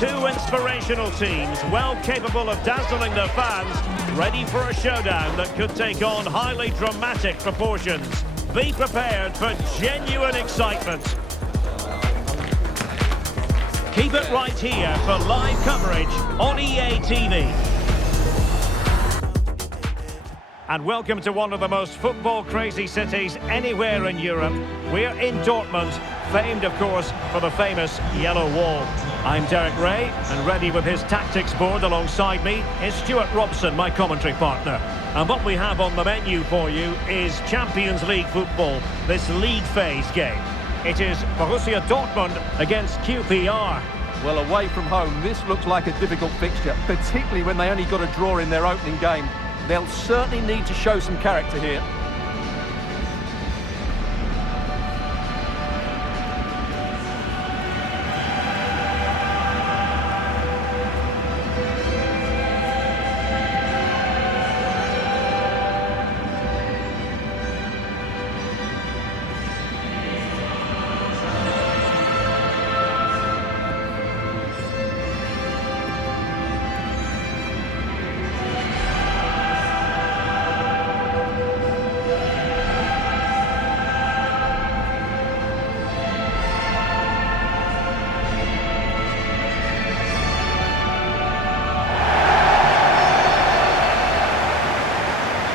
Two inspirational teams, well capable of dazzling their fans, ready for a showdown that could take on highly dramatic proportions. Be prepared for genuine excitement. Keep it right here for live coverage on EA TV. And welcome to one of the most football-crazy cities anywhere in Europe. We're in Dortmund, famed, of course, for the famous Yellow Wall. I'm Derek Ray, and ready with his tactics board alongside me is Stuart Robson, my commentary partner. And what we have on the menu for you is Champions League football, this league phase game. It is Borussia Dortmund against QPR. Well, away from home, this looks like a difficult fixture, particularly when they only got a draw in their opening game. They'll certainly need to show some character here.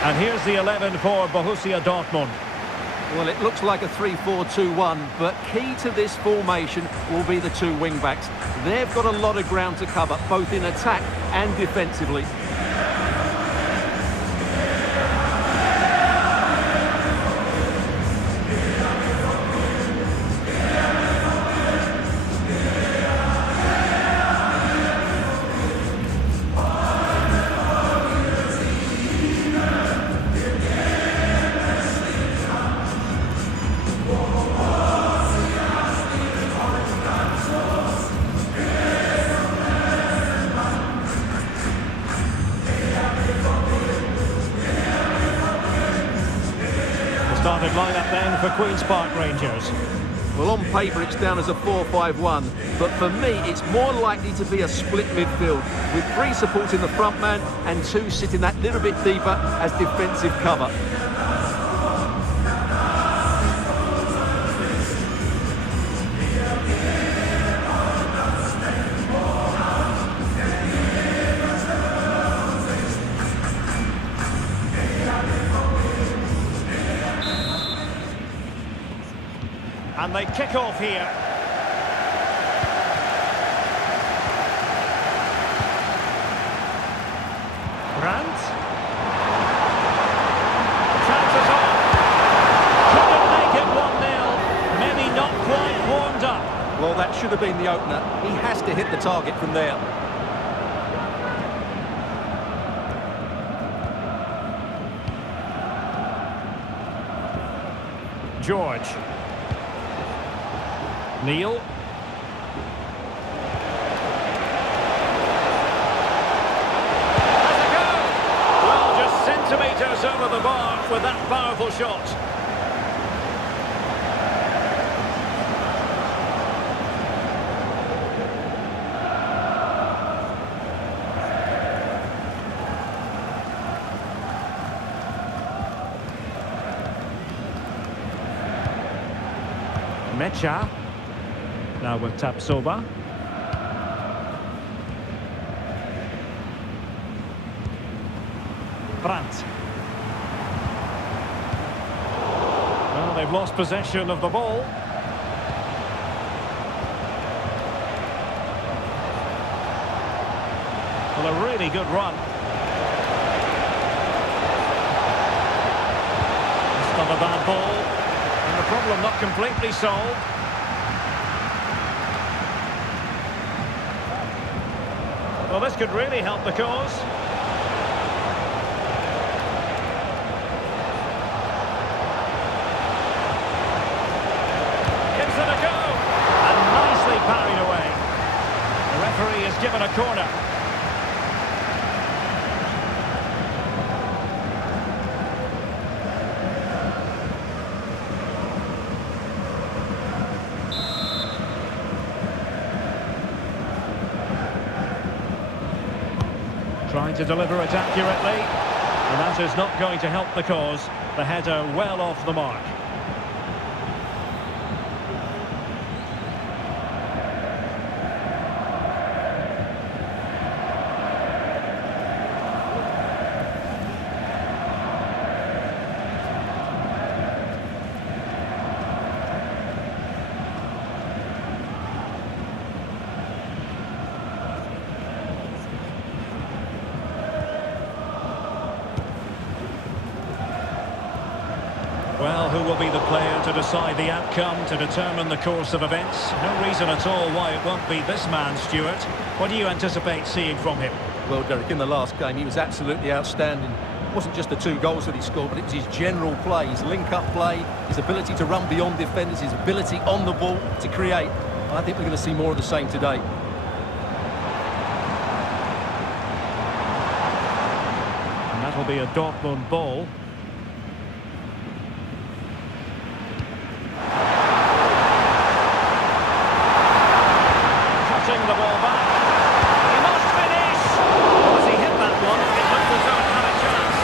And here's the 11 for Borussia Dortmund. Well, it looks like a 3-4-2-1, but key to this formation will be the two wing-backs. They've got a lot of ground to cover, both in attack and defensively. Starting line-up then for Queen's Park Rangers. Well, on paper it's down as a 4-5-1, but for me it's more likely to be a split midfield, with three supporting the front man and two sitting that little bit deeper as defensive cover. And they kick off here. Brandt. Chances on. Couldn't make it 1-0. Maybe not quite warmed up. Well, that should have been the opener. He has to hit the target from there. George. Neil. Has a go! Well, just centimetres over the bar with that powerful shot. Mecha. Now with Tapsoba. Brandt. Well, they've lost possession of the ball. Well, a really good run. It's not a bad ball. And the problem not completely solved. Well, this could really help the cause. Gives it a go. And nicely parried away. The referee has given a corner. Trying to deliver it accurately. And that is not going to help the cause. The header well off the mark. Well, who will be the player to decide the outcome, to determine the course of events? No reason at all why it won't be this man, Stuart. What do you anticipate seeing from him? Well, Derek, in the last game, he was absolutely outstanding. It wasn't just the 2 goals that he scored, but it was his general play, his link-up play, his ability to run beyond defenders, his ability on the ball to create. I think we're going to see more of the same today. And that'll be a Dortmund ball. Cutting the ball back. He must finish! As he hit that one, it looked as though it had a chance.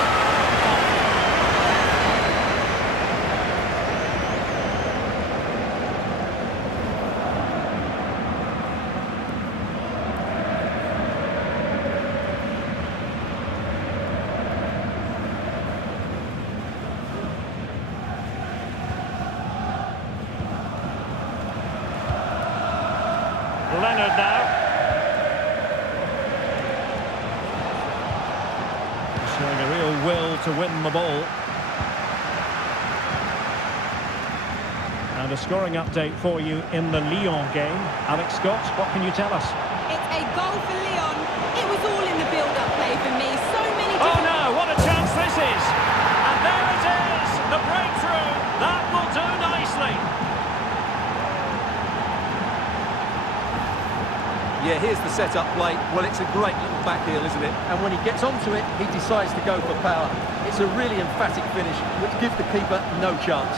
Leonard now. Showing a real will to win the ball. And a scoring update for you in the Lyon game. Alex Scott, what can you tell us? It's a goal for Lyon. It was all in the build-up play for me. So many Oh no, what a chance this is! And there it is! The breakthrough! That will do nicely! Yeah, here's the set-up play. Well, it's a great little backheel, isn't it? And when he gets onto it, he decides to go for power. It's a really emphatic finish, which gives the keeper no chance.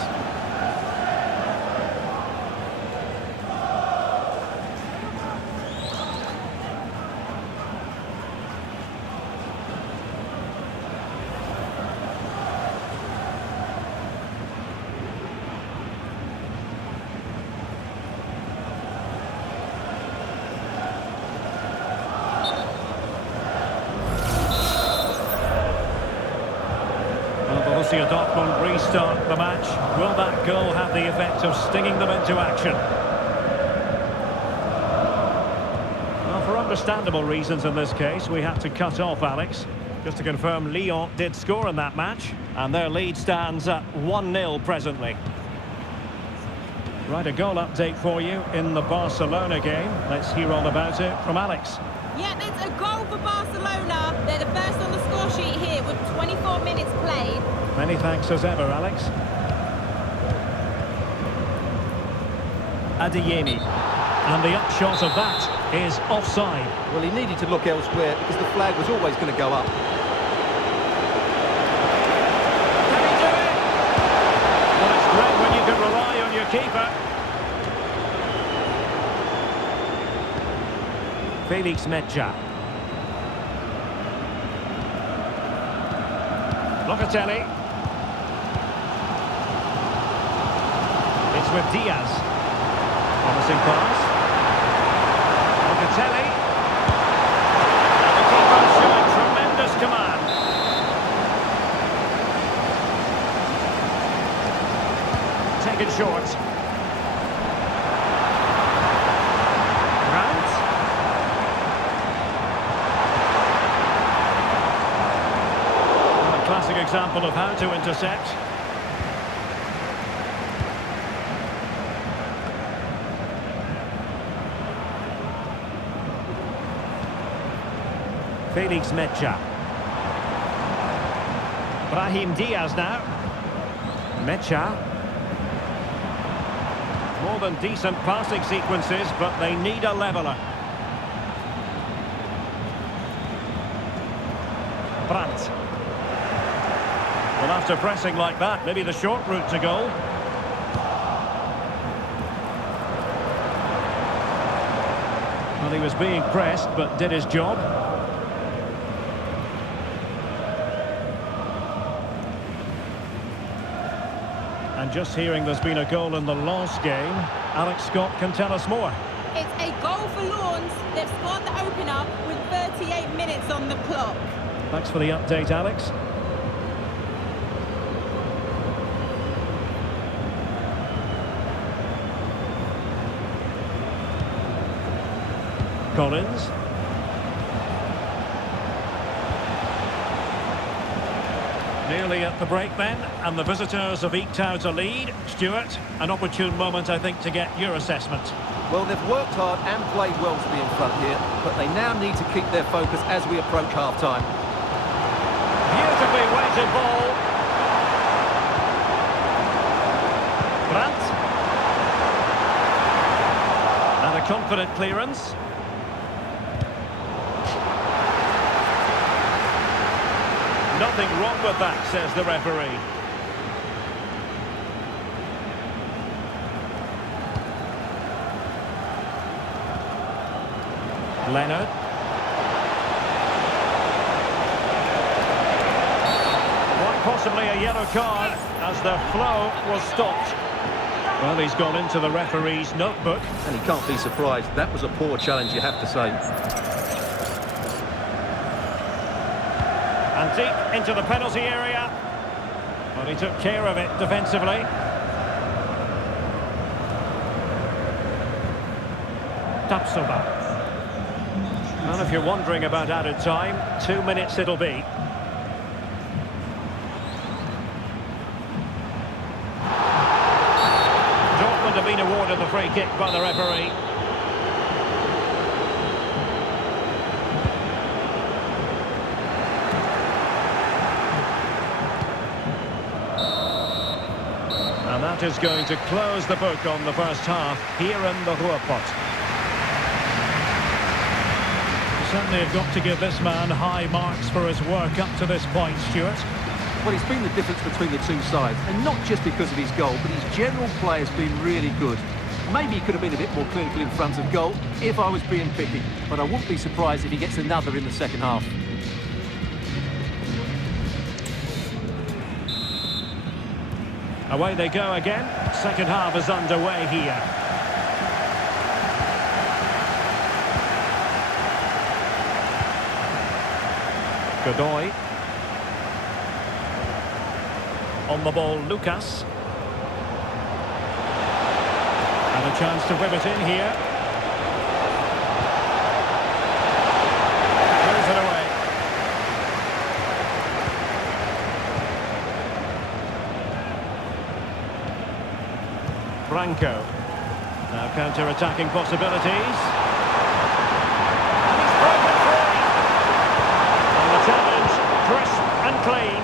Borussia Dortmund restart the match. Will that goal have the effect of stinging them into action? Well, for understandable reasons in this case, we had to cut off Alex. Just to confirm, Lyon did score in that match, and their lead stands at 1-0 presently. Right, a goal update for you in the Barcelona game. Let's hear all about it from Alex. Yeah, it's a goal for Barcelona. They're the first on the score sheet here with 24 minutes played. Many thanks as ever, Alex. Adeyemi. And the upshot of that is offside. Well, he needed to look elsewhere because the flag was always going to go up. Can he do it? Well, it's great when you can rely on your keeper. Felix Mecha. Locatelli. It's with Diaz. Promising pass. Locatelli. And the keeper showing tremendous command. Taken short. Round. A classic example of how to intercept. Felix Mecha. Brahim Diaz now. Mecha. More than decent passing sequences, but they need a leveller. Brandt. Well, after pressing like that, maybe the short route to goal. Well, he was being pressed, but did his job. And just hearing there's been a goal in the last game, Alex Scott can tell us more. It's a goal for Lawns. They've scored the opener with 38 minutes on the clock. Thanks for the update, Alex. Collins. Nearly at the break then, and the visitors have eked out a lead. Stuart, an opportune moment, I think, to get your assessment. Well, they've worked hard and played well to be in front here, but they now need to keep their focus as we approach half-time. Beautifully weighted ball. Brandt. And a confident clearance. Nothing wrong with that, says the referee. Leonard. Quite possibly a yellow card as the flow was stopped. Well, he's gone into the referee's notebook. And he can't be surprised. That was a poor challenge, you have to say. And deep into the penalty area. Well, he took care of it defensively. Tapsoba. Well, if you're wondering about added time, 2 minutes it'll be. Dortmund have been awarded the free kick by the referee. And that is going to close the book on the first half here in the Ruhrpott. Certainly have got to give this man high marks for his work up to this point, Stuart. Well, he's been the difference between the two sides, and not just because of his goal, but his general play has been really good. Maybe he could have been a bit more clinical in front of goal, if I was being picky, but I wouldn't be surprised if he gets another in the second half. Away they go again. Second half is underway here. Godoy. On the ball, Lucas. And a chance to whip it in here. Throws it away. Franco. Now counter-attacking possibilities. And he's broken free. And the challenge, crisp and clean.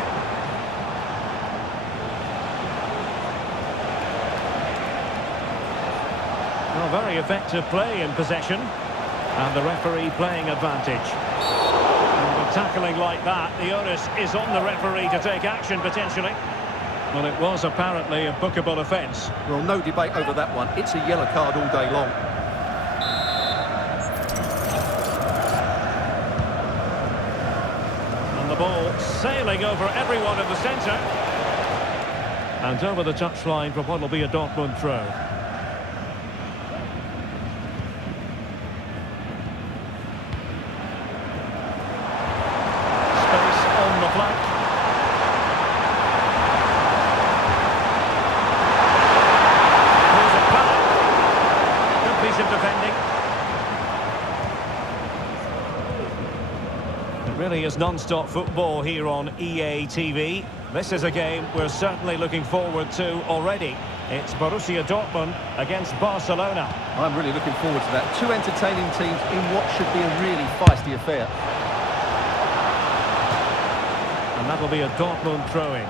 Well, very effective play in possession. And the referee playing advantage. And with tackling like that, the onus is on the referee to take action potentially. Well, it was apparently a bookable offence. Well, no debate over that one. It's a yellow card all day long. And the ball sailing over everyone in the centre. And over the touchline for what will be a Dortmund throw. Space on the flank. Of defending. It really is non-stop football here on EA TV. This is a game we're certainly looking forward to already. It's Borussia Dortmund against Barcelona. I'm really looking forward to that. Two entertaining teams in what should be a really feisty affair. And that'll be a Dortmund throw-in.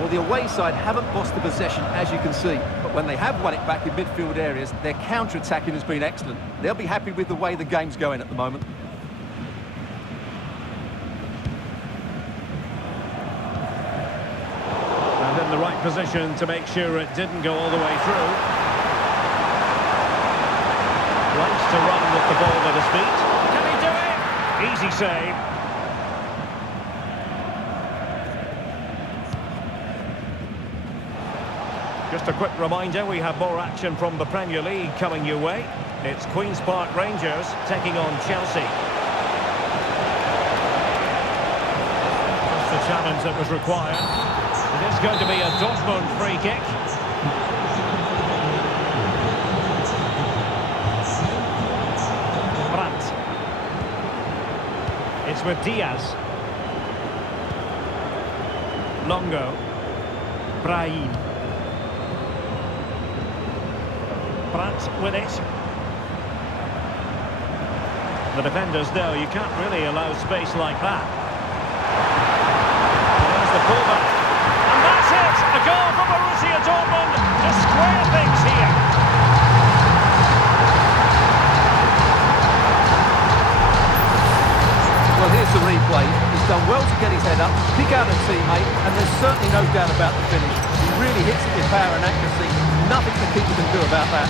Well, the away side haven't lost the possession, as you can see. But when they have won it back in midfield areas, their counter-attacking has been excellent. They'll be happy with the way the game's going at the moment. And in the right position to make sure it didn't go all the way through. Likes to run with the ball at his feet. Can he do it? Easy save. Just a quick reminder, we have more action from the Premier League coming your way. It's Queen's Park Rangers taking on Chelsea. Just the challenge that was required. It is going to be a Dortmund free kick. Brandt. It's with Diaz. Longo. Brahim. Brandt with it. The defenders know you can't really allow space like that. There's the pullback. And that's it! A goal for Borussia Dortmund to square things here. Well, here's the replay. He's done well to get his head up, pick out a teammate, and there's certainly no doubt about the finish. He really hits it with power and accuracy. Nothing the keeper can do about that.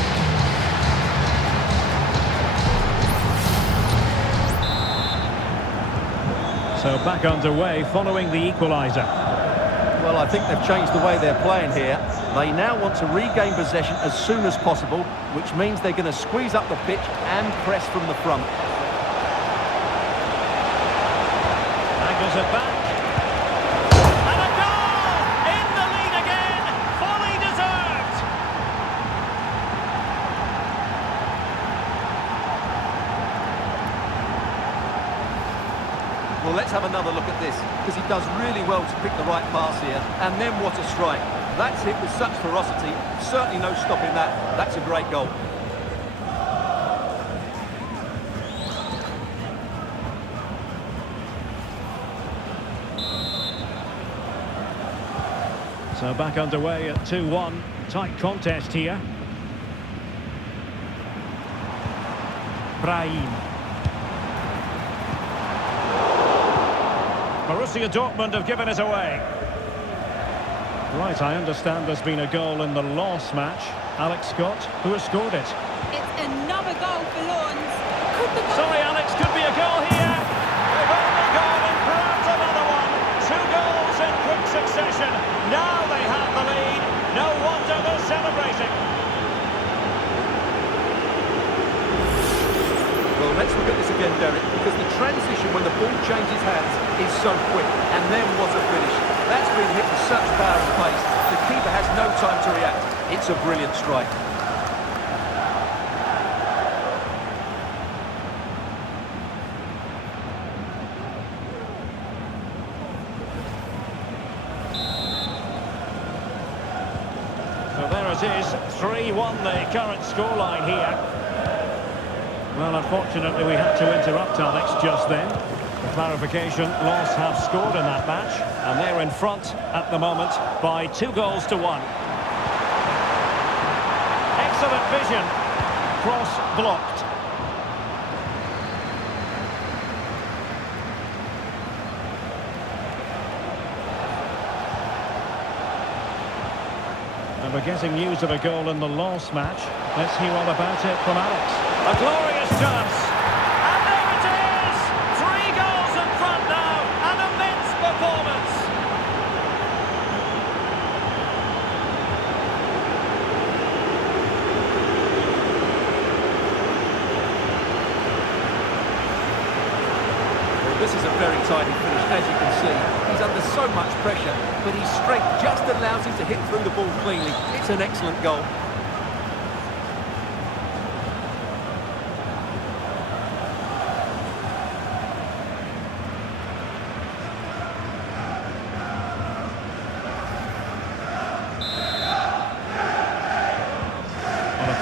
So back underway following the equaliser. Well, I think they've changed the way they're playing here. They now want to regain possession as soon as possible, which means they're going to squeeze up the pitch and press from the front. Angles it back. And a goal! In the lead again! Fully deserved! Well, let's have another look at this, because he does really well to pick the right pass here. And then what a strike. That's hit with such ferocity. Certainly no stopping that. That's a great goal. So back underway at 2-1. Tight contest here. Brahim. Borussia Dortmund have given it away. Right, I understand there's been a goal in the last match. Alex Scott, who has scored it? It's another goal for Lawns. Could the goal... Sorry, Alex, could be a goal here. They've only gone and grabbed another one. 2 goals in quick succession. Now they have the lead. No wonder they're celebrating. Well, let's look at this again, Derek, because the transition when the ball changes hands is so quick, and then what a finish. That's been hit with such power and pace. The keeper has no time to react. It's a brilliant strike. So there it is, 3-1 the current scoreline here. Well, unfortunately, we had to interrupt Alex just then. For clarification, Lens have scored in that match, and they're in front at the moment by 2-1. Excellent vision. Cross blocked. And we're getting news of a goal in the last match. Let's hear all about it from Alex. A glorious chance. And there it is! 3 goals in front now. An immense performance. Well, this is a very tidy finish, as you can see. He's under so much pressure, but his strength just allows him to hit through the ball cleanly. It's an excellent goal.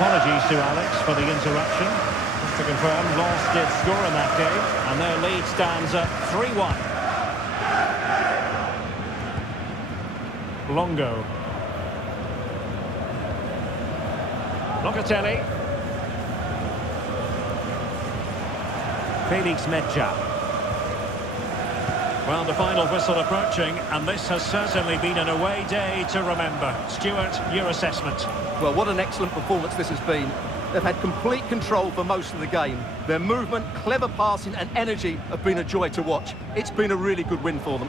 Apologies to Alex for the interruption. Just to confirm, Lens did score in that game, and their lead stands at 3-1. Longo. Locatelli. Felix Medja. Well, the final whistle approaching, and this has certainly been an away day to remember. Stuart, your assessment? Well, what an excellent performance this has been. They've had complete control for most of the game. Their movement, clever passing and energy have been a joy to watch. It's been a really good win for them.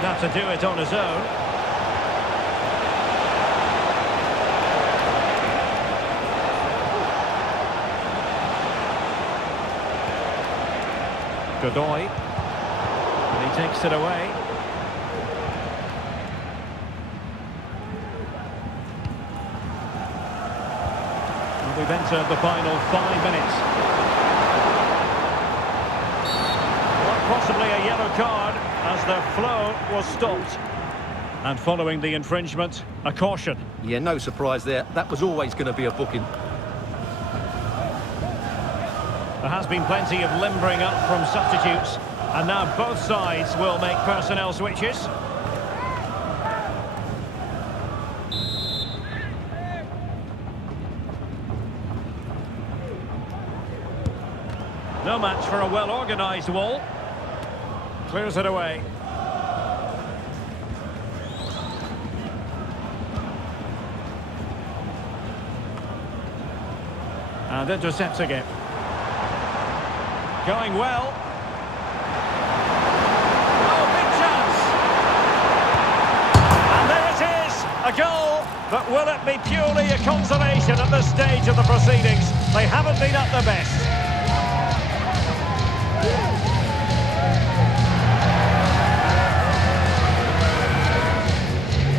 doesn't have to do it on his own. Godoy. And he takes it away. And we've entered the final 5 minutes. Possibly a yellow card as the flow was stopped. And following the infringement, a caution. Yeah, no surprise there. That was always going to be a booking. There has been plenty of limbering up from substitutes, and now both sides will make personnel switches. No match for a well-organised wall. Clears it away. And intercepting it. Going well. Oh, big chance! And there it is! A goal! But will it be purely a consolation at this stage of the proceedings? They haven't been at their best.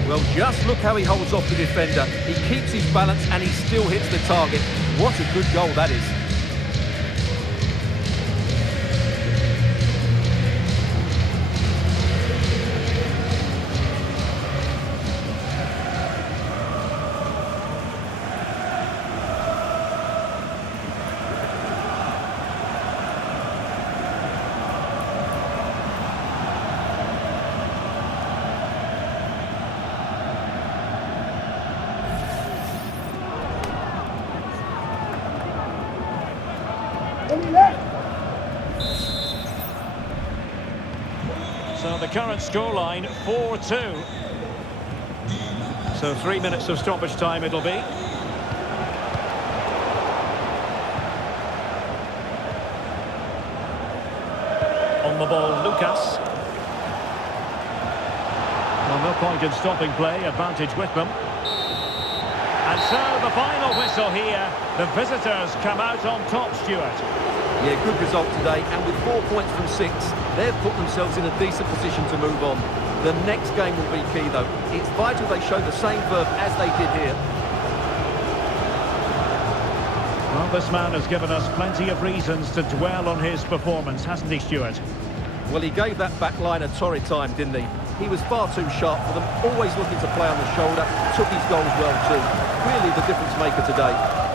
Well, just look how he holds off the defender. He keeps his balance and he still hits the target. What a good goal that is. So the current scoreline, 4-2. So 3 minutes of stoppage time it'll be. On the ball, Lucas. Well, no point in stopping play, advantage with them. And so the final whistle here. The visitors come out on top, Stuart. Yeah, good result today, and with 4 points from 6, they've put themselves in a decent position to move on. The next game will be key, though. It's vital they show the same verve as they did here. Well, this man has given us plenty of reasons to dwell on his performance, hasn't he, Stuart? Well, he gave that back line a torrid time, didn't he? He was far too sharp for them, always looking to play on the shoulder, took his goals well too. Really the difference maker today.